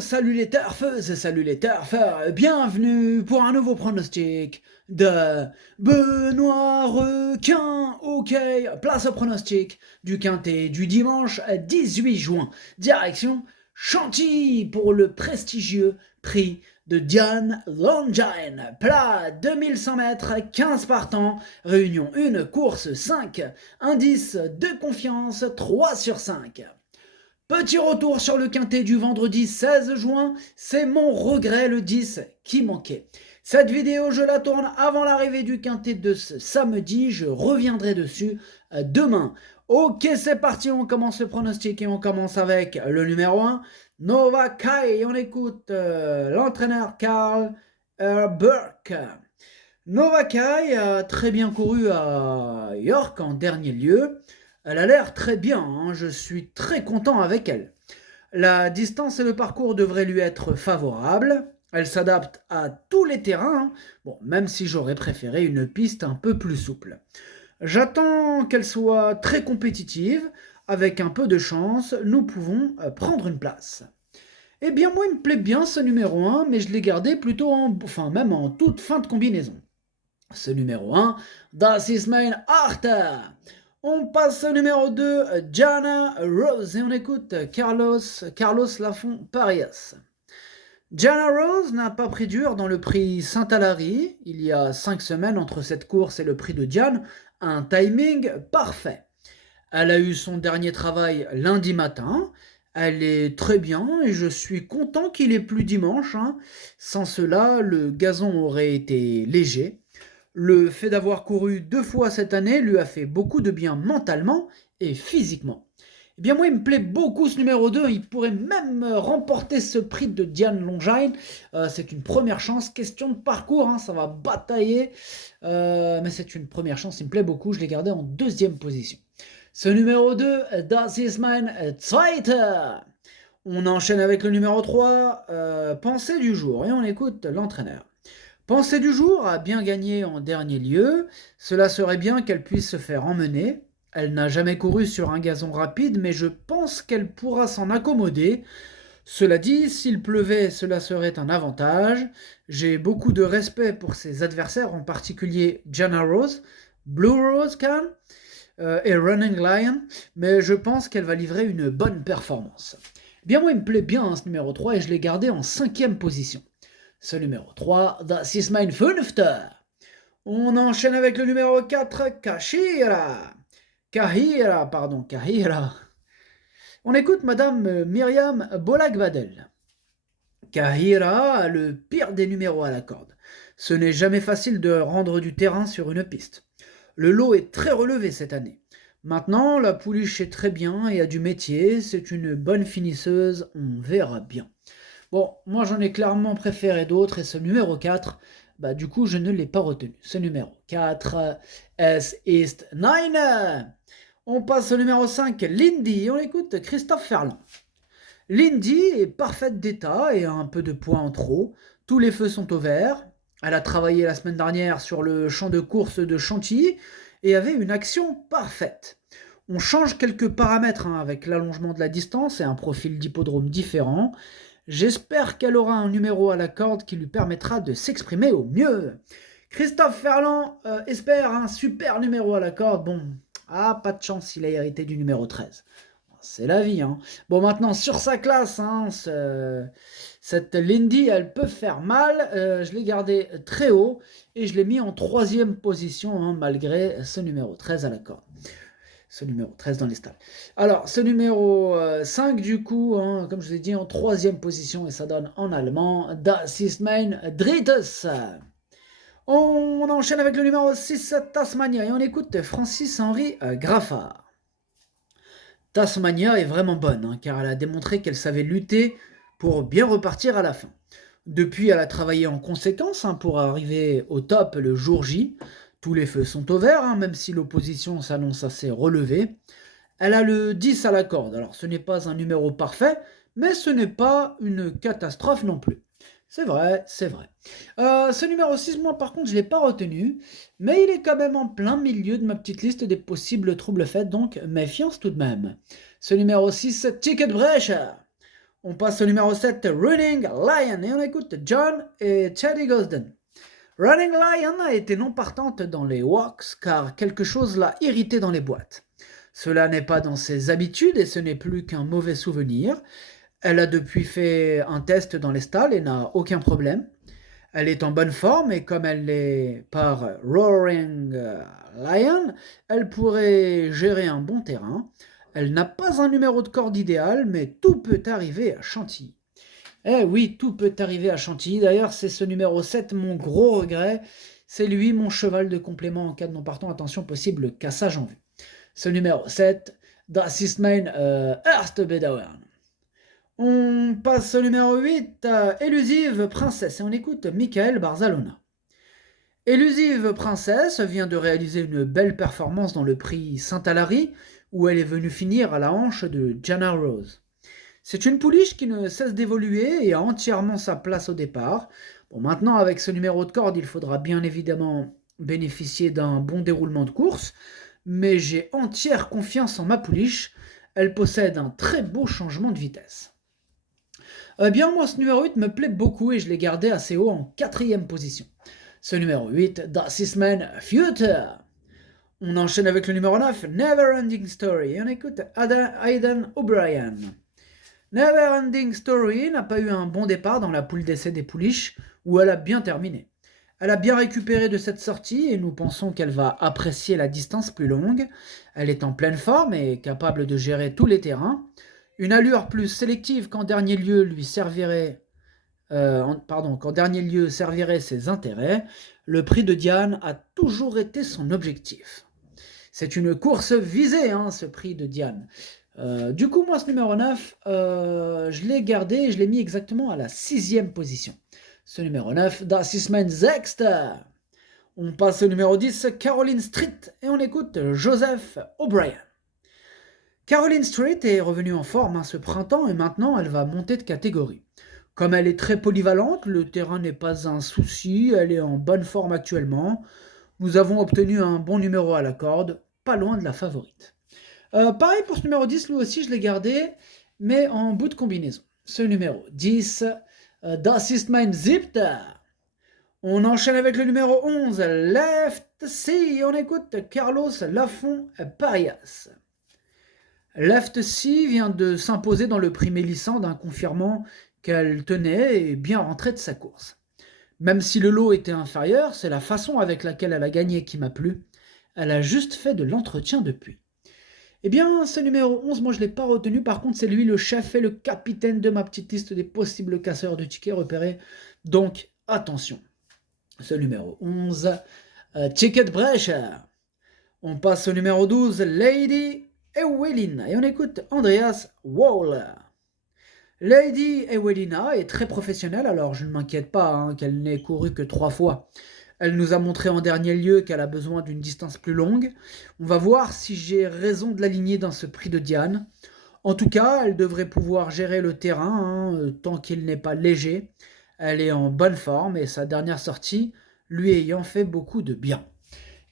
salut les turfeuses, salut les turfeurs, bienvenue pour un nouveau pronostic de Benoît Requin. Ok, place au pronostic du quintet du dimanche 18 juin, direction Chantilly pour le prestigieux prix de Diane Longines. Plat 2100 mètres, 15 partants, réunion 1, course 5, indice de confiance 3 sur 5. Petit retour sur le quintet du vendredi 16 juin, c'est mon regret le 10 qui manquait. Cette vidéo, je la tourne avant l'arrivée du quintet de ce samedi, je reviendrai dessus demain. Ok, c'est parti, on commence le pronostic et on commence avec le numéro 1, Nova Kai. On écoute l'entraîneur Carl Burke. Nova Kai a très bien couru à York en dernier lieu. Elle a l'air très bien, hein, je suis très content avec elle. La distance et le parcours devraient lui être favorables. Elle s'adapte à tous les terrains, bon, même si j'aurais préféré une piste un peu plus souple. J'attends qu'elle soit très compétitive. Avec un peu de chance, nous pouvons prendre une place. Eh bien, moi, il me plaît bien ce numéro 1, mais je l'ai gardé plutôt même en toute fin de combinaison. Ce numéro 1, Das ist mein Achter. On passe au numéro 2, Jana Rose, et on écoute Carlos Lafont Parias. Jana Rose n'a pas pris dur dans le prix Saint-Alary. Il y a 5 semaines entre cette course et le prix de Diane, un timing parfait. Elle a eu son dernier travail lundi matin. Elle est très bien et je suis content qu'il ait plu dimanche. Sans cela, le gazon aurait été léger. Le fait d'avoir couru 2 fois cette année lui a fait beaucoup de bien mentalement et physiquement. Eh bien moi il me plaît beaucoup ce numéro 2, il pourrait même remporter ce prix de Diane Longines. C'est une première chance, question de parcours, ça va batailler, mais c'est une première chance, il me plaît beaucoup, je l'ai gardé en 2e position. Ce numéro 2, Das ist mein Zweiter. On enchaîne avec le numéro 3, Pensée du jour, et on écoute l'entraîneur. Pensée du jour a bien gagné en dernier lieu, cela serait bien qu'elle puisse se faire emmener. Elle n'a jamais couru sur un gazon rapide, mais je pense qu'elle pourra s'en accommoder. Cela dit, s'il pleuvait, cela serait un avantage. J'ai beaucoup de respect pour ses adversaires, en particulier Jana Rose, Blue Rose Can et Running Lion, mais je pense qu'elle va livrer une bonne performance. Bien moi, il me plaît bien ce numéro 3 et je l'ai gardé en 5e position. Ce numéro 3, Das ist mein Fünfter. On enchaîne avec le numéro 4, Kahira. On écoute Madame Myriam Bolak-Vadel. Kahira a le pire des numéros à la corde. Ce n'est jamais facile de rendre du terrain sur une piste. Le lot est très relevé cette année. Maintenant, la pouliche est très bien et a du métier. C'est une bonne finisseuse, on verra bien. Bon, moi j'en ai clairement préféré d'autres et ce numéro 4, du coup je ne l'ai pas retenu. Ce numéro 4, Es ist Nein. On passe au numéro 5, Lindy, on écoute Christophe Ferland. Lindy est parfaite d'état et a un peu de poids en trop. Tous les feux sont au vert. Elle a travaillé la semaine dernière sur le champ de course de Chantilly et avait une action parfaite. On change quelques paramètres avec l'allongement de la distance et un profil d'hippodrome différent. J'espère qu'elle aura un numéro à la corde qui lui permettra de s'exprimer au mieux. Christophe Ferland espère un super numéro à la corde. Bon, pas de chance, il a hérité du numéro 13. C'est la vie. Bon, maintenant, sur sa classe, cette Lindy, elle peut faire mal. Je l'ai gardé très haut et je l'ai mis en 3e position, malgré ce numéro 13 à la corde. Ce numéro 13 dans les stalles. Alors, ce numéro 5, du coup, comme je vous ai dit, en 3e position, et ça donne en allemand Das ist mein Drittes. On enchaîne avec le numéro 6, Tasmania, et on écoute Francis-Henri Graffard. Tasmania est vraiment bonne, car elle a démontré qu'elle savait lutter pour bien repartir à la fin. Depuis, elle a travaillé en conséquence pour arriver au top le jour J. Tous les feux sont au vert, même si l'opposition s'annonce assez relevée. Elle a le 10 à la corde, alors ce n'est pas un numéro parfait, mais ce n'est pas une catastrophe non plus. C'est vrai, c'est vrai. Ce numéro 6, moi par contre, je ne l'ai pas retenu, mais il est quand même en plein milieu de ma petite liste des possibles troubles faits, donc méfiance tout de même. Ce numéro 6, Ticket Brecher. On passe au numéro 7, Running Lion, et on écoute John et Teddy Gosden. Running Lion a été non partante dans les walks car quelque chose l'a irrité dans les boîtes. Cela n'est pas dans ses habitudes et ce n'est plus qu'un mauvais souvenir. Elle a depuis fait un test dans les stalles et n'a aucun problème. Elle est en bonne forme et comme elle est par Roaring Lion, elle pourrait gérer un bon terrain. Elle n'a pas un numéro de corde idéal, mais tout peut arriver à Chantilly. Eh oui, tout peut arriver à Chantilly. D'ailleurs, c'est ce numéro 7, mon gros regret. C'est lui, mon cheval de complément en cas de non partant. Attention, possible cassage en vue. Ce numéro 7, Das ist mein erste Bedauern. On passe au numéro 8, Élusive Princesse, et on écoute Michael Barzalona. Élusive Princesse vient de réaliser une belle performance dans le prix Saint-Alary, où elle est venue finir à la hanche de Jana Rose. C'est une pouliche qui ne cesse d'évoluer et a entièrement sa place au départ. Bon, maintenant, avec ce numéro de corde, il faudra bien évidemment bénéficier d'un bon déroulement de course, mais j'ai entière confiance en ma pouliche. Elle possède un très beau changement de vitesse. Bien, moi, ce numéro 8 me plaît beaucoup et je l'ai gardé assez haut en 4e position. Ce numéro 8, Das ist mein Future. On enchaîne avec le numéro 9, Never Ending Story, et on écoute Aidan O'Brien. Never Ending Story n'a pas eu un bon départ dans la poule d'essai des pouliches, où elle a bien terminé. Elle a bien récupéré de cette sortie et nous pensons qu'elle va apprécier la distance plus longue. Elle est en pleine forme et capable de gérer tous les terrains. Une allure plus sélective qu'en dernier lieu servirait ses intérêts. Le prix de Diane a toujours été son objectif. C'est une course visée, ce prix de Diane. Du coup, moi, ce numéro 9, je l'ai gardé et je l'ai mis exactement à la 6e position. Ce numéro 9, Das ist mein Sechster. On passe au numéro 10, Caroline Street, et on écoute Joseph O'Brien. Caroline Street est revenue en forme ce printemps et maintenant elle va monter de catégorie. Comme elle est très polyvalente, le terrain n'est pas un souci, elle est en bonne forme actuellement. Nous avons obtenu un bon numéro à la corde, pas loin de la favorite. Pareil pour ce numéro 10, lui aussi je l'ai gardé, mais en bout de combinaison. Ce numéro 10, Das ist mein Siebter. On enchaîne avec le numéro 11, Left Sea, on écoute Carlos Lafont Parias. Left Sea vient de s'imposer dans le prix Mélissande, confirmant qu'elle tenait et bien rentrée de sa course. Même si le lot était inférieur, c'est la façon avec laquelle elle a gagné qui m'a plu. Elle a juste fait de l'entretien depuis. Eh bien, ce numéro 11, moi je ne l'ai pas retenu. Par contre, c'est lui le chef et le capitaine de ma petite liste des possibles casseurs de tickets repérés. Donc, attention. Ce numéro 11, Ticket Brecher. On passe au numéro 12, Lady Ewelina. Et on écoute Andreas Waller. Lady Ewelina est très professionnelle, alors je ne m'inquiète pas qu'elle n'ait couru que 3 fois. Elle nous a montré en dernier lieu qu'elle a besoin d'une distance plus longue. On va voir si j'ai raison de l'aligner dans ce prix de Diane. En tout cas, elle devrait pouvoir gérer le terrain tant qu'il n'est pas léger. Elle est en bonne forme et sa dernière sortie lui ayant fait beaucoup de bien.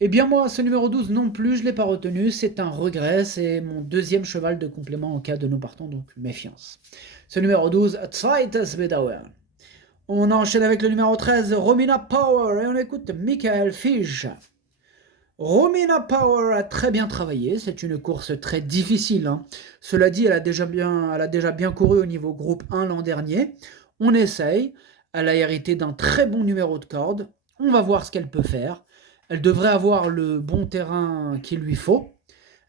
Eh bien moi, ce numéro 12 non plus, je ne l'ai pas retenu. C'est un regret, c'est mon 2e cheval de complément en cas de non partant, donc méfiance. Ce numéro 12, Zweites Bedauern. On enchaîne avec le numéro 13, Romina Power, et on écoute Michael Fish. Romina Power a très bien travaillé, c'est une course très difficile. Cela dit, elle a déjà bien couru au niveau groupe 1 l'an dernier. On essaye, elle a hérité d'un très bon numéro de corde. On va voir ce qu'elle peut faire. Elle devrait avoir le bon terrain qu'il lui faut.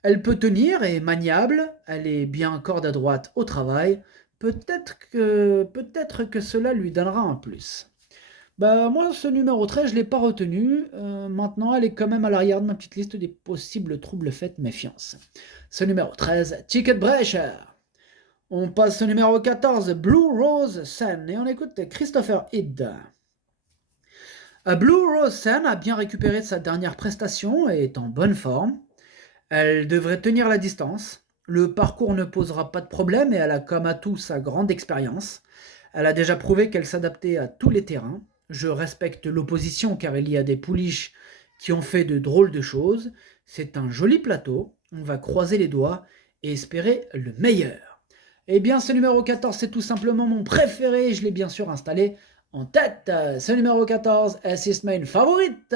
Elle peut tenir et est maniable. Elle est bien corde à droite au travail. Peut-être que cela lui donnera un plus. Moi, ce numéro 13, je ne l'ai pas retenu. Maintenant, elle est quand même à l'arrière de ma petite liste des possibles troubles faits, méfiance. Ce numéro 13, Ticket Brecher. On passe au numéro 14, Blue Rose Sun, et on écoute Christopher Hidd. Blue Rose Sun a bien récupéré de sa dernière prestation et est en bonne forme. Elle devrait tenir la distance. Le parcours ne posera pas de problème et elle a comme atout sa grande expérience. Elle a déjà prouvé qu'elle s'adaptait à tous les terrains. Je respecte l'opposition car il y a des pouliches qui ont fait de drôles de choses. C'est un joli plateau. On va croiser les doigts et espérer le meilleur. Eh bien, ce numéro 14, c'est tout simplement mon préféré. Je l'ai bien sûr installé en tête. Ce numéro 14, c'est ma favorite.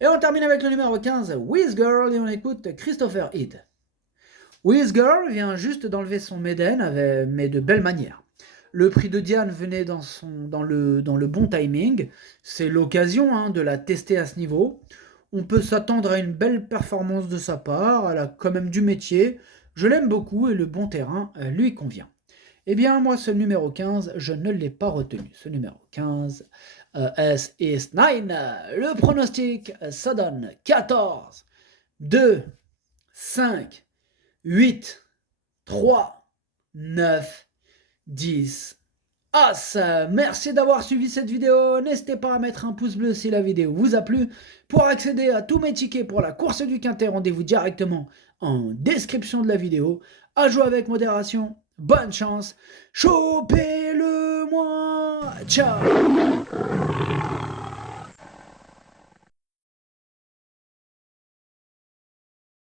Et on termine avec le numéro 15, With Girl, et on écoute Christopher Head. With Girl vient juste d'enlever son Maiden, mais de belle manière. Le prix de Diane venait dans le bon timing. C'est l'occasion de la tester à ce niveau. On peut s'attendre à une belle performance de sa part. Elle a quand même du métier. Je l'aime beaucoup et le bon terrain lui convient. Eh bien, moi, ce numéro 15, je ne l'ai pas retenu. Ce numéro 15, S is 9. Le pronostic, ça donne 14, 2, 5, 8, 3, 9, 10. As, merci d'avoir suivi cette vidéo, n'hésitez pas à mettre un pouce bleu si la vidéo vous a plu. Pour accéder à tous mes tickets pour la course du Quintet, rendez-vous directement en description de la vidéo. À jouer avec modération, bonne chance, chopez-le moi, ciao.